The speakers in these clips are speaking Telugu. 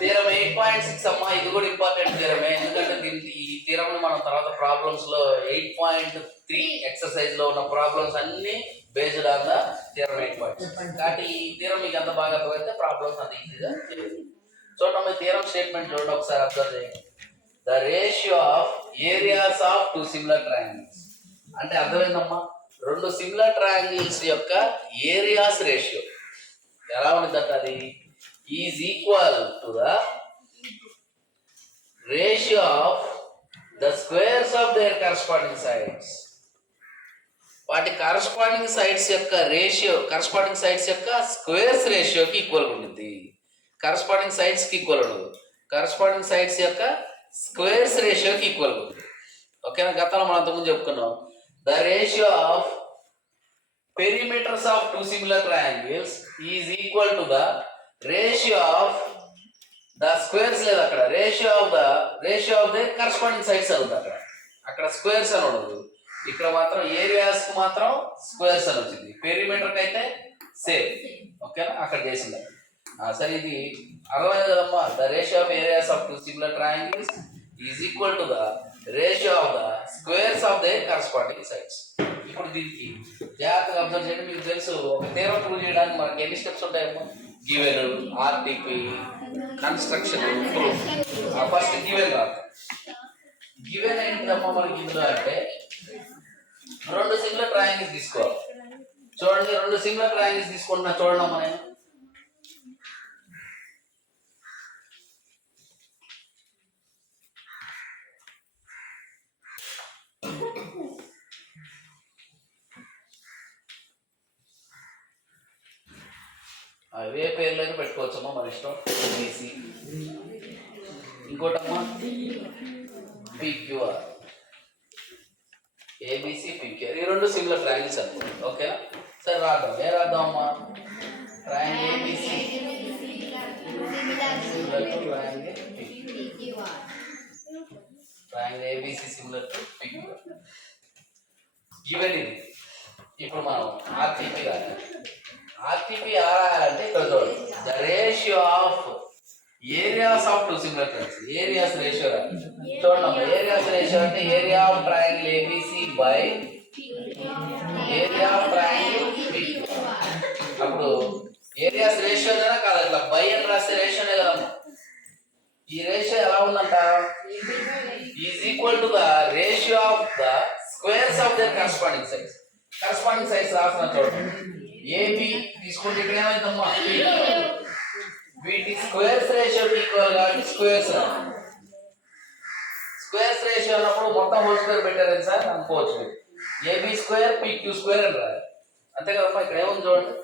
థీరం 8.6 అమ్మా, ఇది కూడా ఇంపార్టెంట్ థీరమే. ఎందుకంటే ఈ థీరం మనం తర్వాత ప్రాబ్లమ్స్ లో 8.3 ఎక్సర్సైజ్ లో ఉన్న ప్రాబ్లమ్స్ అన్ని బేస్డ్ ఆన్ ద థీరం 8.6. కాబట్టి ఈ థీరం మీకు ఎంత బాగా అర్థమైతే ప్రాబ్లమ్స్ అంత ఈజీగా చేయదు. చూడండి మీ థీరం స్టేట్మెంట్ చూడండి ఒకసారి అబ్జర్వ్ చేయండి. The ratio of areas of two similar triangles అంటే అర్థమైందమ్మా, రెండు సిమిలర్ ట్రయాంగిల్స్ యొక్క ఏరియాస్ రేషియో ఎలా ఉంటుందంట, అది is equal to the ratio of the squares of their corresponding sides. వాటి కరస్పాండింగ్ సైడ్స్ యొక్క రేషియో, కరస్పాండింగ్ సైడ్స్ యొక్క స్క్వేర్స్ రేషియోకి ఈక్వల్ ఉంటుంది. కరస్పాండింగ్ సైడ్స్ కి ఈక్వల్ ఉండదు, కరస్పాండింగ్ సైడ్స్ యొక్క స్క్వేర్స్ రేషియోకి ఈక్వల్ ఉంటుంది. ఓకేనా, గతంలో మనం అంతకుముందు చెప్పుకున్నాం. The ratio of perimeters of two similar triangles is equal to the ratio of the squares లేదా అక్కడ ratio of the corresponding sides అవుతుంది. అక్కడ స్క్వేర్స్ అని ఉండదు, ఇక్కడ మాత్రం ఏరియాస్ కి మాత్రం స్క్వేర్స్ అని వచ్చింది. పెరిమీటర్ కి అయితే సేమ్. ఓకేనా, అక్కడ చేసింది. సరే, ఇది అర్థమైంది కదమ్మా. The ratio of areas of two similar triangles is equal to the ratio of the squares of the corresponding sides. ఇప్పుడు దీనికి జాగ్రత్తగా అబ్జర్వ్ చేయండి. మీకు తెలుసు ఒక థీరం ప్రూవ్ చేయడానికి మనకి ఎన్ని స్టెప్స్ ఉంటాయేమో, given, RTP, construction, proof. First given రాదు. గివెన్ ఏంటమ్మా మనకి ఇందులో అంటే రెండు సిమిలర్ ట్రయాంగిల్స్ తీసుకోవాలి. చూడండి, రెండు సిమిలర్ ట్రయాంగిల్స్ తీసుకుంటున్నా చూడండి అమ్మా. నేను అవే పేర్లను పెట్టుకోవచ్చమ్మా, మన ఇష్టం. ఏబిసి, ఇంకోటమ్మా పిక్యూఆర్. ఏబిసి, పిక్యూఆర్, ఈ రెండు సిమిలర్ ట్రయాంగిల్స్ అనుకోండి. ఓకేనా, సరే రాద్దాం. ఏ రాద్దాం అమ్మా? Triangle ABC similar to triangle PQR. Triangle ABC similar to PQR. Given ఇది. ఇప్పుడు మనం ఆర్టీపీ రాయాలి. ఆర్టీపీ రాయాలంటే ఇక్కడ చూడండి, the ratio of areas of two similar triangles. Areas ratio రాయాలి. చూడండి, ఏరియాస్ రేషియో అంటే area of triangle ABC by area of triangle PQR. అప్పుడు ఏరియాస్ రేషియో కదా కాదు, ఇట్లా బై అని రాస్తే రేషియోనే కదమ్మా. ఈ రేషియో ఎలా ఉందంట, is equal to the ratio of the squares of their corresponding sides. Corresponding sides రాసిన చూడండి, ఏబి తీసుకుంటే ఇక్కడ ఏమైందమ్మా, వీటి స్క్వేర్స్ రేషియో ఈక్వల్ కాబట్టి స్క్వేర్స్ స్క్వేర్స్ రేషియో అన్నప్పుడు మొత్తం హోల్ స్క్వేర్ పెట్టారని సార్ అనుకోవచ్చు. ఏబి స్క్వేర్ పిక్యూ స్క్వేర్ అని రాయాలి. అంతే కదమ్మా. ఇక్కడ ఏముంది చూడండి,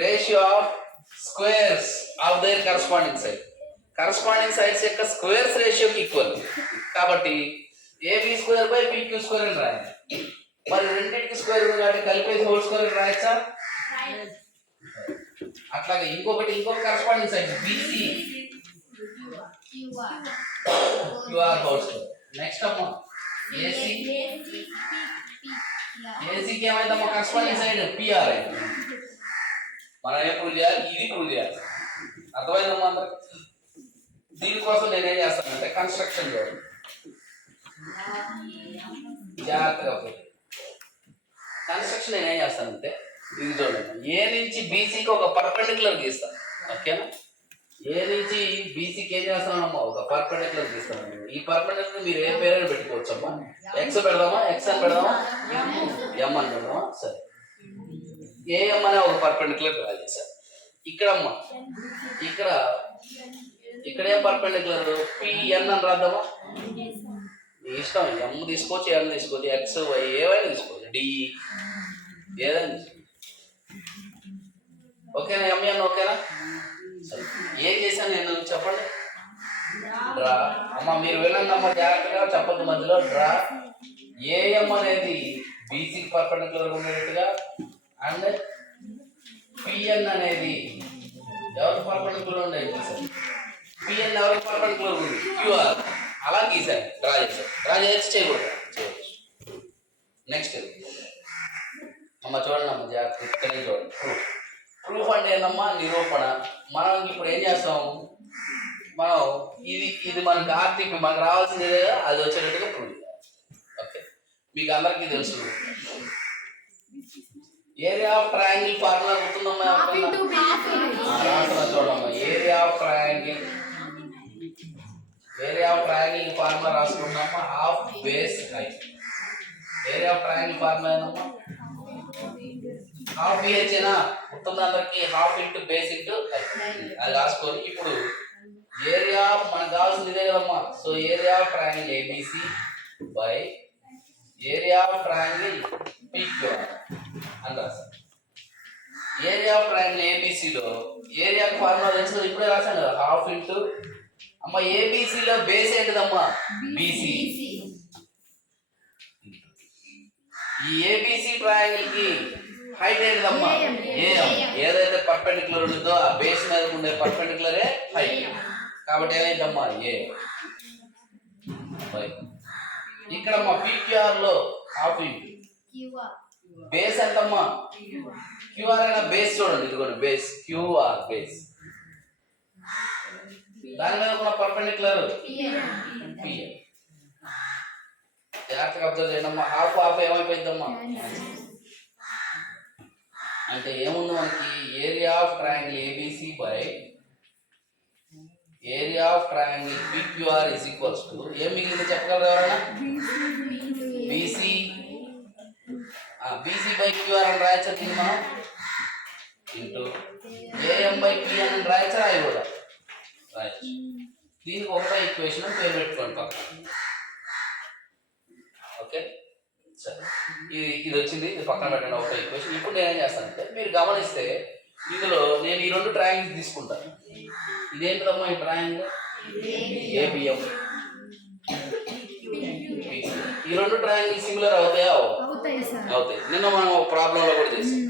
ratio of squares of their corresponding side. Corresponding sides యొక్క స్క్వేర్స్ రేషియోకి ఈక్వల్ కాబట్టి AB square by PQ square అని రాయాలి. మరి రెండింటికి స్క్వేర్ ఉంది కాబట్టి కలిపేసి హోల్ స్క్వేర్ అని రాయచ్చా? అట్లాగే ఇంకొక corresponding side BC QR whole square. Next అమ్మా ఏసి, ఏసీకి ఏమైందమ్మా కరస్పాండింగ్ సైడ్ పిఆర్ అయింది. మనం ఏం ప్రూవ్ చేయాలి, ఇది ప్రూవ్ చేయాలి. అర్థమైందమ్మా అందరికి? దీనికోసం నేనేం చేస్తానంటే కన్స్ట్రక్షన్ చూడండి జాగ్రత్తగా. కన్స్ట్రక్షన్ నేనేం చేస్తానంటే ఇది చూడండి, ఏ నుంచి బీసీకి ఒక పర్పెండిక్యులర్ గీస్తాను. ఓకేనా, ఏ నుంచి బీసీకి ఏం చేస్తానమ్మా, ఒక పర్పెండిక్యులర్ గీస్తాను. ఈ పర్పెండిక్యులర్ మీరు ఏ పేరు పెట్టుకోవచ్చు అమ్మా. ఎక్స్ పెడదామా, ఎక్స్ అని పెడదామా, ఎం అని పెడదామా? సరే, ఏఎం అనే ఒక పర్పెండిక్యులర్ డ్రా చేశాను. ఇక్కడ అమ్మా, ఇక్కడ ఏం పర్పెండిక్యులర్ పిఎన్ అని రాద్దామా. మీ ఇష్టం, ఎం తీసుకోవచ్చు, ఎం తీసుకోవచ్చు, ఎక్స్ వై ఏవైనా తీసుకోవచ్చు, డి ఏదైనా తీసుకోవచ్చు. ఓకేనా, ఎంఎన్ ఓకేనా? సరే, ఏం చేశాను నేను చెప్పండి. డ్రా అమ్మ, మీరు వినండి అమ్మ జాగ్రత్తగా, చెప్పద్దు మధ్యలో. డ్రా ఏఎం అనేది బీసీకి పర్పెండిక్యులర్ ఉండేట్టుగా, అండ్ పిఎన్ అనేది ఎవరికి పర్పెండిక్యులర్ ఉండేది, పిఎన్ ఎవరికి పర్పెండిక్యులర్ ఉంది, క్యూఆర్. అలా గీసాను, డ్రా చేశాను. డ్రా చేసి చేయకూడదు, చేయవచ్చు. నెక్స్ట్ అమ్మ చూడండి అమ్మ జాగ్రత్త, ఇక్కడే చూడండి. ప్రూఫ్ అంటే ఏందమ్మా, నిరూపణ. మనం ఇప్పుడు ఏం చేస్తాము, మనం ఇది మనకి ఆర్టీపీ మనకు రావాల్సింది ఏదో అది వచ్చేటట్టుగా ప్రూవ్ చేయాలి. ఓకే, మీకు అందరికీ తెలుసు ఏరియా ఆఫ్ ట్రయాంగిల్ ఫార్ములా గుర్తుందమ్మా? రాస్తున్నా చూడమ్మా. ఏరియా ఆఫ్ ట్రయాంగిల్ ఫార్ములా రాసుకున్నామా? Half base height. Area of triangle formula ఏందమ్మా? హాఫ్ బిహెచ్ ఏనా? గుర్తుందా అందరికి? Half into base into height. అది రాసుకొని ఇప్పుడు ఏరియా మనకు కావాల్సింది ఇదే కదమ్మా. So area of triangle ABC by area of triangle PQR అని రాశాను. ఏరియా ఆఫ్ ట్రయాంగిల్ ఏబిసిలో ఏరియా ఫార్ములా తెలుసు, ఇప్పుడే రాశాను కదా, హాఫ్ ఇంటూ అమ్మ ఏబిసిలో బేస్ ఏంటిదమ్మా? బీసీ. ఈ ఏబిసి ట్రయాంగిల్ కి హైట్ ఏంటిదమ్మా? ఏఎం. ఏదైతే పర్పెండిక్యులర్ ఉంటుందో ఆ బేస్ మీద ఉండే పర్పెండిక్యులరే హైట్. కాబట్టి ఏమైందమ్మా? ఏ. ఇక్కడ మా పిక్యూఆర్ లో హాఫ్ ఇంటూ బేస్ ఎంతమ్మా? క్యూఆర్ అయినా బేస్ చూడండి, ఇదిగోండి బేస్ క్యూఆర్ బేస్. దాని మీద ఉన్న పర్పెండిక్యులర్ పిఎన్. జాగ్రత్తగా అబ్జర్వ్ చేయండి. హాఫ్ హాఫ్ ఏమైపోయిందమ్మా? అంటే ఏముంది మనకి? Area of triangle ABC by area of triangle PQR is equals to ఏం మిగిలింది చెప్పగలరా ఎవరైనా? బీసీ. బీసీ బై క్యూఆర్ అని రాయచ్చా దీన్ని మనం? ఇంటూ ఏఎం బై పిఎన్ అని రాయచ్చా? రాయి కూడా రాయచ్చు. దీనికి ఒకటే ఈక్వేషన్ పేరు పెట్టుకోండి పక్కన. ఓకే, సరే, ఇది వచ్చింది, ఇది పక్కన పెట్టండి ఒకటే ఈక్వేషన్. ఇప్పుడు నేనేం చేస్తానంటే మీరు గమనిస్తే ఇందులో నేను ఈ రెండు ట్రయాంగిల్స్ తీసుకుంటాను. ఇదేంటమ్మా ఈ ట్రయాంగిల్? ఏబిఎం. ఈ రెండు ట్రయాంగిల్ సిమిలర్ అవుతాయా? అవుతాయి. నిన్న మనం ఒక ప్రాబ్లం లో కూడా చేసాం.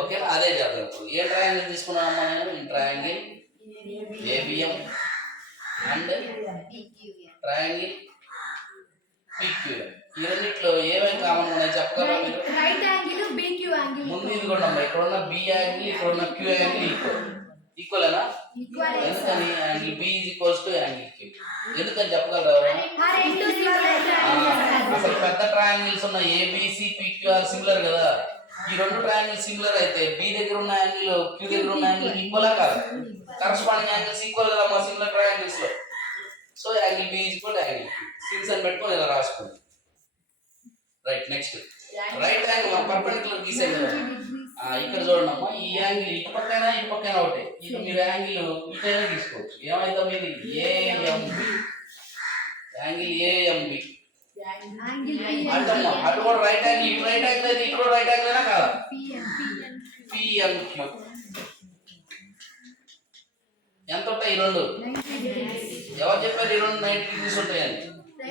ఓకే, అదే చేద్దాం ఇప్పుడు. ఏ ట్రయాంగిల్ తీసుకున్నామమ్మా? నేను ఈ triangle ABM and triangle PQR. ఈ రెండిట్లో ఏమేమి కామన్ ఉన్నాయి చెప్పగలరా మీరు? ముందు ఇది కూడా అమ్మా, ఇక్కడ ఉన్న బి యాంగిల్ ఇక్కడ ఉన్న క్యూ యాంగిల్ ఈక్వల్ ఎందుకని? Angle B is equals to angle Q. ఎందుకని చెప్పగలరా? అసలు పెద్ద ట్రయాంగిల్స్ ఉన్న ఏబిసి పిక్యూఆర్ సిమిలర్ కదా. ఈ రెండు ట్రయాంగిల్ సిమిలర్ అయితే బి దగ్గర ఉన్న యాంగిల్ క్యూ దగ్గర ఉన్న యాంగిల్ ఈక్వల్ కాదు? కరస్పాండింగ్ యాంగిల్స్ ఈక్వల్ కదా మా సిమిలర్ ట్రయాంగిల్స్ లో. So angle B is equal angle since అని పెట్టుకొని ఇలా రాసుకోండి. రైట్, నెక్స్ట్ రైట్ యాంగిల్ మనం పర్పెండిక్యులర్ గీసాం కదా. ఇక్కడ చూడండి అమ్మా, ఈ యాంగిల్ ఇటు పక్కన ఒకటే. ఇది మీరు యాంగిల్ ఇటైనా తీసుకోవచ్చు. ఏమైందో మీది? ఏఎంబి. యాంగిల్ ఏఎంబి అటమ్మా. అటు కూడా రైట్ యాంగిల్, ఇటు రైట్ యాంగిల్ అయితే ఇటు కూడా రైట్ యాంగిల్ అయినా కాదా? పిఎన్క్యూ. ఎంత ఉంటాయి ఈ రెండు? ఎవరు చెప్పారు ఈ రెండు 90 degrees ఉంటాయని?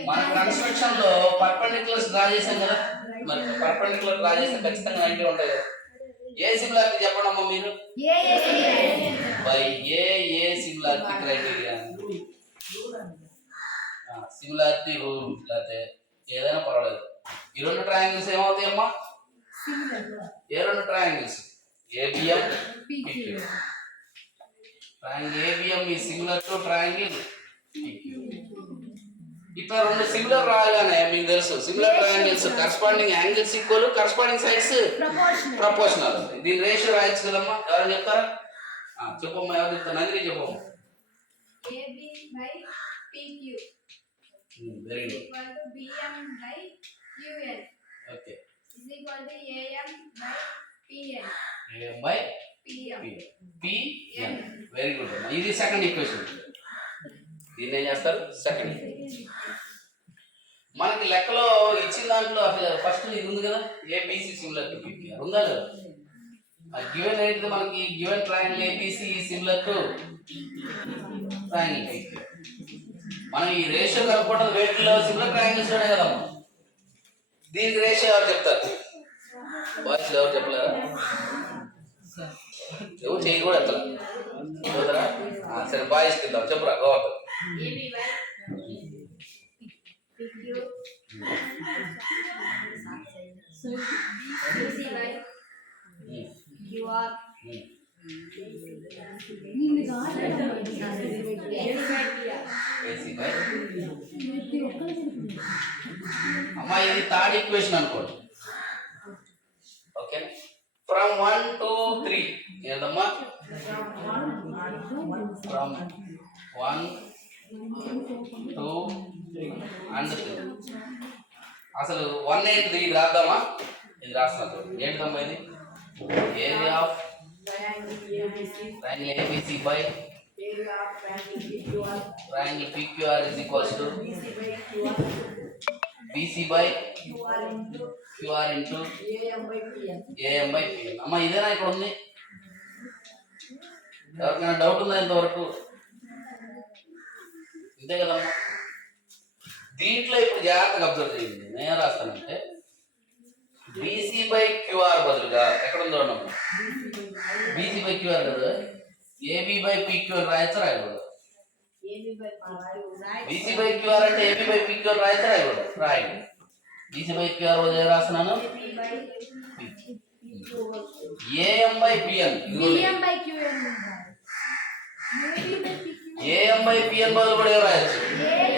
మన కన్స్ట్రక్షన్ లో పర్పెండిక్యులర్స్ డ్రా చేసాం కదా. మరి పర్పెండిక్యులర్ డ్రా చేస్తే ఖచ్చితంగా 90 ఉంటాయి కదా. ఏ సిమిలారిటీ చెప్పండి అమ్మా మీరు? By A similarity criteria, similarity rule, లేకపోతే ఏదైనా పర్వాలేదు. ఈ రెండు ట్రయాంగిల్స్ ఏమవుతాయి అమ్మా? ఏ రెండు triangles? ABM PQR. Triangle ABM is similar to triangle PQR. ఇట్లా రెండు సిమిలర్ రాగానే మీకు తెలుసు similar triangles corresponding angles equal, corresponding sides proportional. దీని రేషియో రాయొచ్చు కదమ్మా. ఎవరు చెప్తారా? చెప్పమ్మా, ఎవరు చెప్తారు? నందిని చెప్పమ్మా. AB by PQ very good. equal to BM by QL okay, is equal to AM by PN. AM by PM. PN. Very good అమ్మా. ఇది సెకండ్ ఈక్వేషన్. దీన్ని ఏం చేస్తారు? సెకండ్. మనకి లెక్కలో ఇచ్చిన దాంట్లో అసలు ఫస్ట్ ఇది ఉంది కదా, ఏబిసి సిమిలర్ టు పిక్యూఆర్ ఉందా లేదా? గివెన్ ఏంటిది మనకి? Given triangle ABC similar to triangle PQR. మనం ఈ రేషియో కనుక్కోవడం వేటిలో? సిమిలర్ ట్రయాంగిల్స్ లోనే కదమ్మా. దీనికి రేషియో ఎవరు చెప్తారు? బాయ్స్ ఎవరు చెప్పలేరా? ఎవరు చేయి కూడా ఎత్తలా చూద్దరా? సరే బాయ్స్ కింద చెప్పురా. Govardhan. AB by PQ BC by QR AB by అమ్మా ఇది థర్డ్ ఈక్వేషన్ అనుకోండి. ఓకే, ఫ్రమ్ 1 to 3 ఏందమ్మా? From 1 2 and 3. అసలు 1 ఏంటిది? ఇది రాద్దామా? ఇది రాస్తున్నా. ఏంటమ్మా ఇది? Area of triangle ABC by triangle PQR is equals to BC by QR into AM by PM. అమ్మా ఇదేనా ఇక్కడ ఉంది? ఎవరికైనా డౌట్ ఉందా ఇంతవరకు? ఇంతే కదమ్మా. దీంట్లో ఇప్పుడు జాగ్రత్తగా అబ్జర్వ్ చేయండి. నేను రాస్తానంటే బీసీ బై క్యూఆర్ బదులుగా ఎక్కడ ఉందో అన్నప్పుడు బీసీ బై క్యూఆర్ కదా, ఏబీ బై పీక్యూఆర్ రాయచ్చా రాయకూడదు? బీసీ బై క్యూఆర్ అంటే ఏబీ బై పీక్యూఆర్ రాయచ్చా రాయకూడదు? రాయండి. బీసీ బై క్యూఆర్ వదిలే రాస్తున్నాను. AM by PN, AM by PN బదులు కూడా ఏం రాయొచ్చు?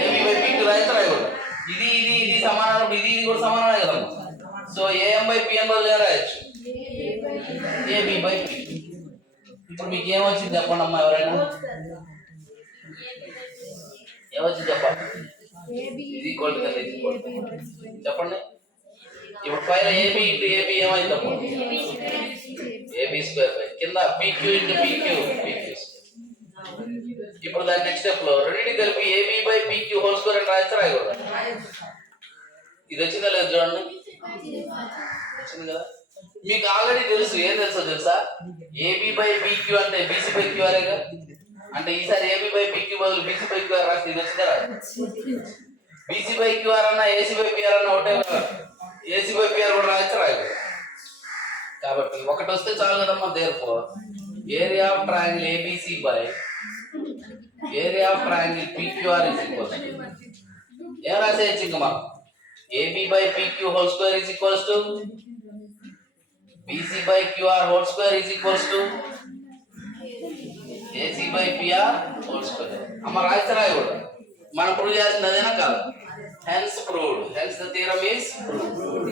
ఏబీ బై పీక్యూ రాయచ్చా రాయకూడదు? ఇది ఇది ఇది సమానం, ఇది ఇది కూడా సమానమే కదా. సో ఏఎం బై పిఎన్ బదులు ఏం రాయొచ్చు? AB by P. ఇప్పుడు మీకు ఏమొచ్చింది చెప్పండి అమ్మా, ఎవరైనా ఏమొచ్చింది చెప్పండి? ఇది ఈక్వల్ టు చెప్పండి. ఇప్పుడు పైన ఏబీ ఇంటూ ఏబీ ఏమైంది చెప్పండి? ఏబీ స్క్వేర్ బై కింద పీక్యూ ఇంటూ పీక్యూ పీక్యూ. ఇప్పుడు దాని నెక్స్ట్ స్టెప్ లో రెండింటి కలిపి AB by PQ whole square అని రాయచ్చా రాయకూడదు? ఇది వచ్చిందా లేదు చూడండి, వచ్చింది కదా. మీకు ఆల్రెడీ తెలుసు, ఏం తెలుసో తెలుసా? ఏబీ బై పీక్యూ అంటే బీసీ బై క్యూఆర్ఏగా. అంటే ఈసారి ఏబీ బై పీక్యూ బదులు బీసీ బై క్యూఆర్ రాస్తే ఇది వచ్చిందా? బీసీ బై క్యూఆర్ అన్నా ఏసీ బై పిఆర్ అన్నా ఒకటే కదా. ఏసీ బై పిఆర్ కూడా రాయచ్చా రాయకూడదు? కాబట్టి ఒకటి వస్తే చాలు కదమ్మా. Therefore area of triangle ABC by area of triangle PQR is equal to ఏం రాసేయచ్చు ఇంకా మనం? AB by PQ whole square is equals to BC by QR whole square is equals to AC by PR whole square. అమ్మ రాయితే రాయకూడదు. మనం ప్రూవ్ చేయాల్సింది అదేనా కాదు? Hence proved. Hence the theorem is proved.